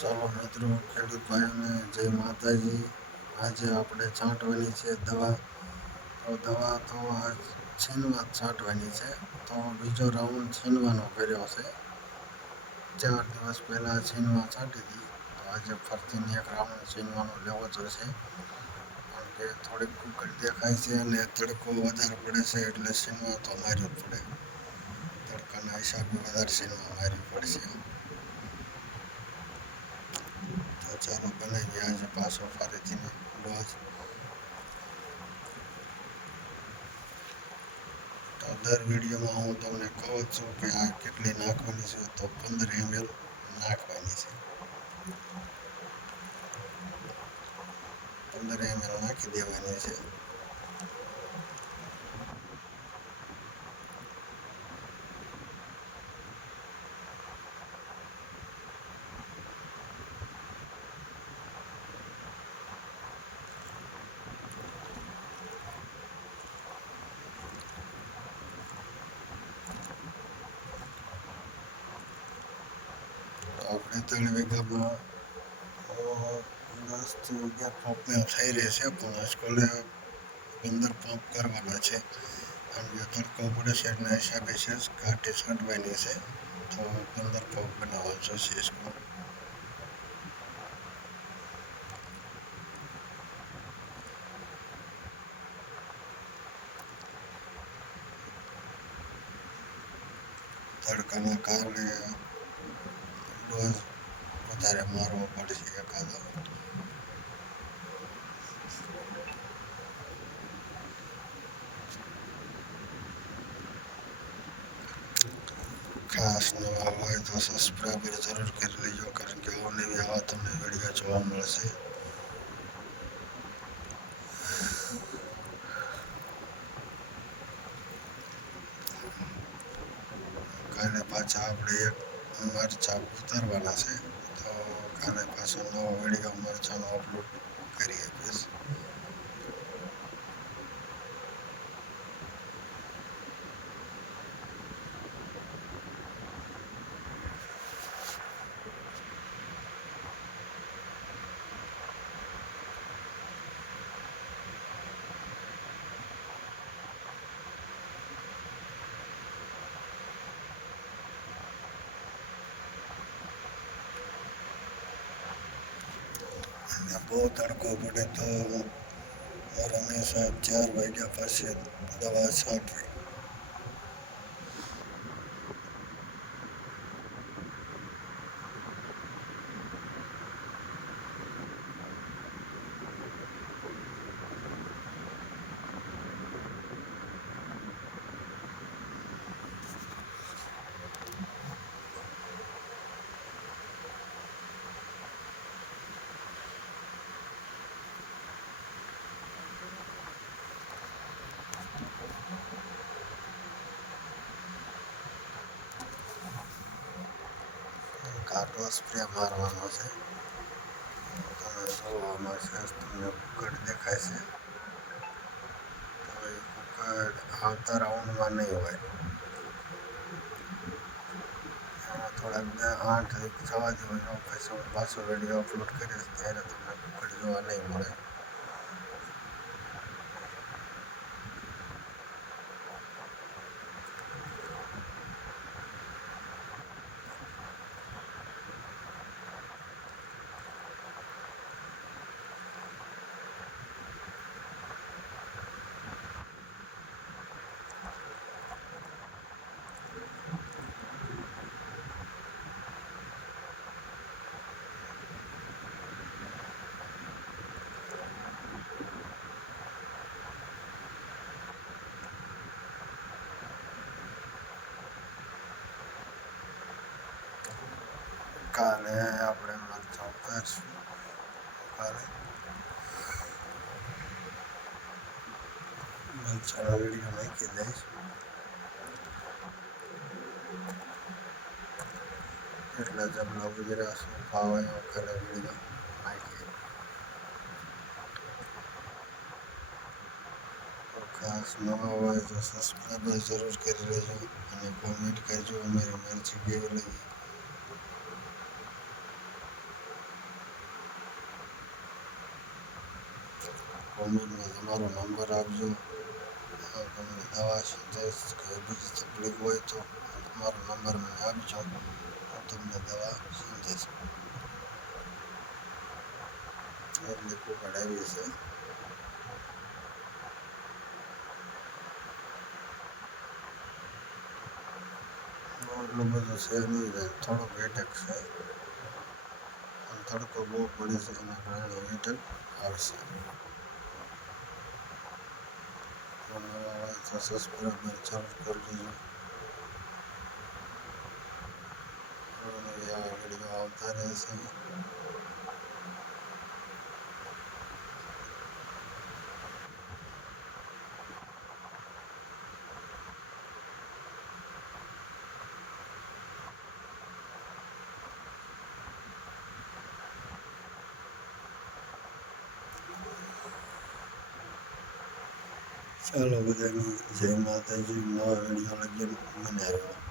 ચાલો મિત્રો, ખેડૂત ભાઈઓને જય માતાજી. આજે આપણે છાંટવાની છે દવા. તો દવા તો આ છીનવા છાંટવાની છે. તો બીજો રાઉન્ડ છીનવાનો કર્યો છે. 4 દિવસ પહેલા છીનવા છાંટી હતી. તો આજે ફરીથી એક રાઉન્ડ છીનવાનો લેવો જશે. કારણ કે થોડીક કુકર દેખાય છે અને તડકો વધારે પડે છે એટલે છીનવા તો મારવું પડે. તડકાના હિસાબે વધારે છીનવા મારવી પડશે. તો ચાલો બનાવીએ આજે પાછો ફરીથી ડોઝ. તો દર વિડીયોમાં હું તમને કહું છું કે આ કેટલી નાખવાની છે. તો 15 ml નાખવાની છે. 15 ml નાખી દેવાની છે. આપણે 3 વીઘામાં 10 થી 11 પંપ થઈ રહેશે, પણ સ્કૂલે 15 પંપ કરવાના છે. કારણ કે તડકો પડે છે એના હિસાબે છે ઘાટી છાંટવાની છે. તો 15 પંપ બનાવવા જોશે સ્કૂલ. તડકાના કારણે ડોઝ વધારે મારવો પડશે એકાદો. ખાસ નવા હોય તો સબસ્ક્રાઈબર જરૂર કરી લેજો, કારણ કે અવનવી આવા તમને વિડીયો જોવા મળશે. કાલે પાછા આપણે એક મરચાં ઉતારવાના છે. તો કાલે પાછો નવો વિડીયો મરચાંનો અપલોડ કરી આપીશ. અને બહુ તડકો પડે તો હંમેશા 4 વાગ્યા પછી દવા છાંટવી. કાંટો સ્પ્રે મારવાનો છે. તમે જોવામાં છે તમને કુકડ દેખાય છે. તો એ કુકડ આવતા રાઉન્ડમાં નહીં હોય. એમાં થોડાક 8 જવા દેવાનો, પછી હું પાછો વિડીયો અપલોડ કરીશ ત્યારે તમને કુકડ જોવા નહીં મળે. કાલે આપણે મરચાં ઉતારશું. કાલે મરચાંનો વિડીયો નાખી દઈશ. એટલા જબલા ગુજરાત શું ભાવ આવ્યો કાલે વિડીયો નાખી. તો ખાસ નવા હોય તો સબસ્ક્રાઈબર જરૂર કરી લેજો અને કોમેન્ટ કરજો અમારી મરચી કેવી લાગી. કોમેન્ટમાં તમારો નંબર આપજો. તમને દવા સિંધેશ કે બીજી તકલીફ હોય તો તમારો નંબર મને આપજો. હું તમને દવા સિંધેશ. એટલે કુકડ આવી છે. એટલું બધું છે નહીં, થોડુંક એટેક છે. અને તડકો બહુ પડે છે એના કારણે એટેક આવશે. નવા હોય તો સબસ્ક્રાઈબર ચાલુ કરી દેજો. નવી આવા વિડીયો આવતા રહેશે. ચાલો બધાને જય માતાજી. નવા વિડીયો લગીને મને આવ્યો.